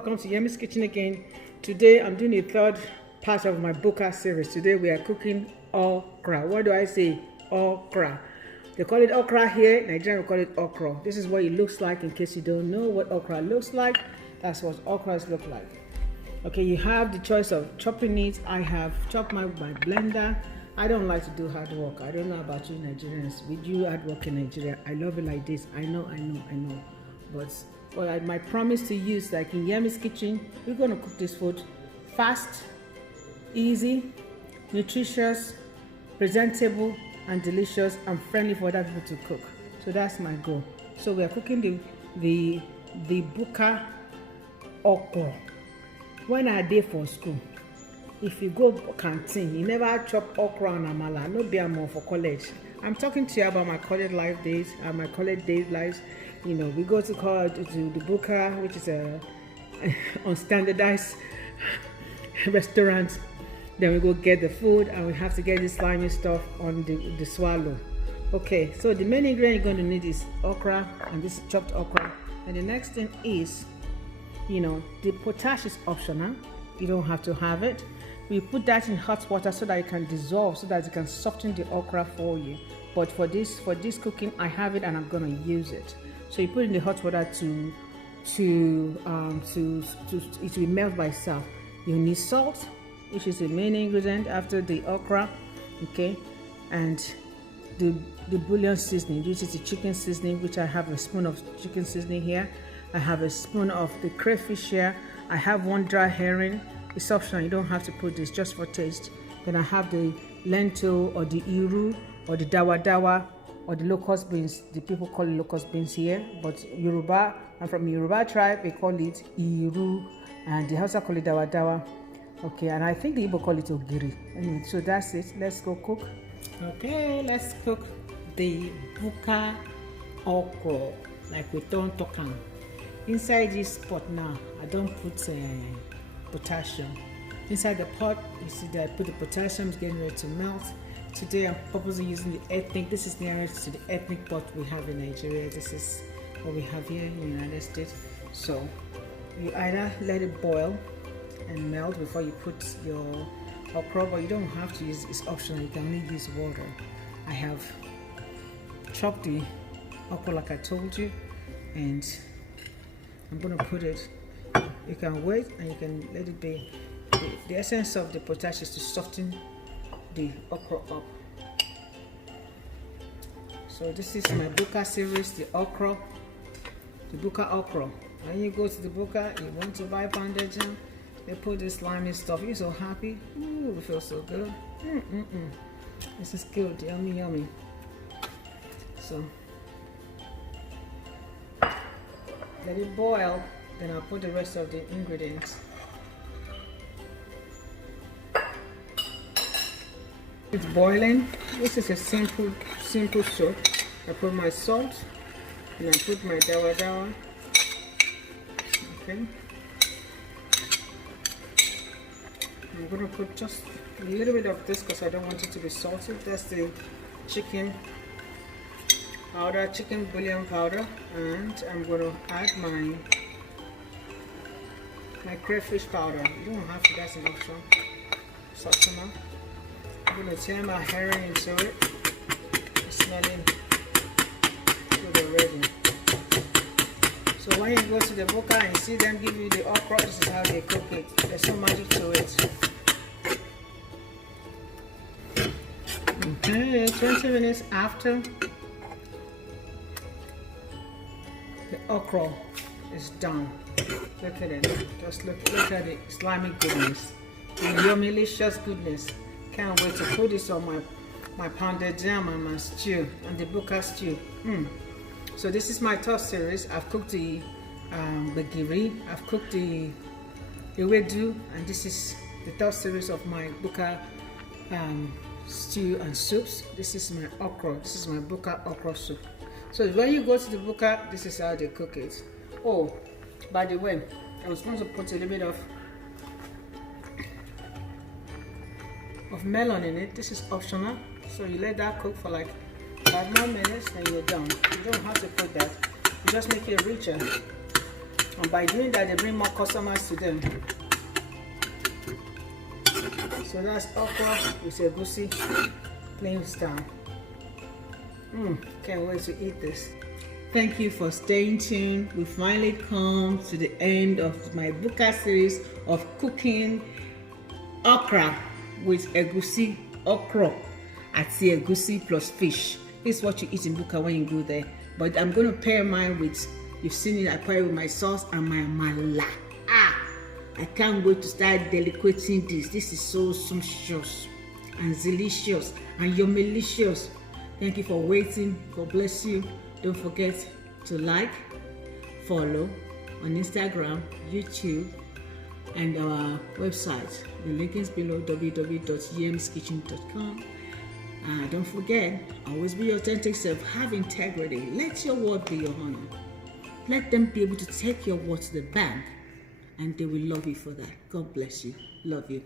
Welcome to Yemi's Kitchen again. Today I'm doing the third part of my Buka series. Today we are cooking okra. What do I say? Okra. They call it okra here. Nigerian will call it okra. This is what it looks like in case you don't know what okra looks like. That's what okras look like. Okay, you have the choice of chopping it. I have chopped my blender. I don't like to do hard work. I don't know about you Nigerians. We do hard work in Nigeria. I love it like this. I know. But my promise to you is like in Yemi's Kitchen, we're going to cook this food fast, easy, nutritious, presentable, and delicious, and friendly for other people to cook. So that's my goal. So we are cooking the Buka okra. When I did for school, if you go canteen, you never chop okra and amala. No be more for college. I'm talking to you about my college life days and my college days lives. You know, we go to the Buka, which is a unstandardized restaurant. Then we go get the food, and we have to get this slimy stuff on the swallow. Okay, so the main ingredient you're going to need is okra, and this is chopped okra. And the next thing is, you know, the potash is optional. You don't have to have it. We put that in hot water so that it can dissolve, so that it can soften the okra for you. But for this cooking, I have it and I'm going to use it. So you put it in the hot water to it will melt by itself. You need salt, which is the main ingredient after the okra, okay, and the bouillon seasoning. This is the chicken seasoning, which I have a spoon of chicken seasoning here. I have a spoon of the crayfish here. I have one dry herring. It's optional. You don't have to put this, just for taste. Then I have the lentil or the iru or the dawa or the locust beans. The people call it locust beans here, but Yoruba, I'm from Yoruba tribe, they call it iru, and the Hausa call it dawa. Okay, and I think the Igbo call it ogiri. Anyway, so that's it. Let's go cook. Okay, let's cook the Buka okra like we don't talk am. Inside this pot now, I don't put potassium. Inside the pot, you see that I put the potassium, it's getting ready to melt. Today I'm purposely using the ethnic. This is nearest to the ethnic pot we have in Nigeria. This is what we have here in the United States. So you either let it boil and melt before you put your okra, but you don't have to use, it's optional. You can only use water. I have chopped the okra like I told you, and I'm gonna put it. You can wait and you can let it be. The essence of the potash is to soften the okra up. So this is my Buka series, the okra, the Buka okra. When you go to the Buka, you want to buy pounded jam, they put this slimy stuff. You're so happy. Ooh, it feels so good. This is good, yummy. So let it boil, then I'll put the rest of the ingredients. It's boiling. This is a simple soup. I put my salt and I put my dawa. Okay. I'm gonna put just a little bit of this because I don't want it to be salty. That's the chicken powder, chicken bouillon powder, and I'm gonna add my crayfish powder. You don't have to, that's an option. Optional. I'm going to turn my herring into it. It's smelling good already. So when you go to the Buka and see them give you the okra, this is how they cook it. There's some magic to it. Okay, 20 minutes after, the okra is done. Look at it. Just look at the slimy goodness. The yummy-licious goodness. Can't wait to put this on my pounded jam and my stew, and the Buka stew. So this is my third series. I've cooked the bagiri, I've cooked the ewedu, and this is the third series of my Buka stew and soups. This is my okra. This is my Buka okra soup. So when you go to the Buka, this is how they cook it. Oh, by the way, I was supposed to put a little bit of melon in it. This is optional, so you let that cook for like 5 more minutes and you're done. You don't have to put that, you just make it richer. And by doing that, they bring more customers to them. So that's okra with egusi, plain style. Can't wait to eat this. Thank you for staying tuned. We finally come to the end of my Buka series of cooking okra with egusi, okro, ati egusi plus fish. This is what you eat in Buka when you go there. But I'm going to pair mine with, you've seen it, I pair it with my sauce and my mala. I can't wait to start delicating this. This is so sumptuous and delicious and yummy-licious. Thank you for waiting. God bless you. Don't forget to like, follow on Instagram, YouTube, and our website. The link is below, www.yemskitchen.com. Don't forget, always be your authentic self. Have integrity. Let your word be your honor. Let them be able to take your word to the bank, and they will love you for that. God bless you. Love you.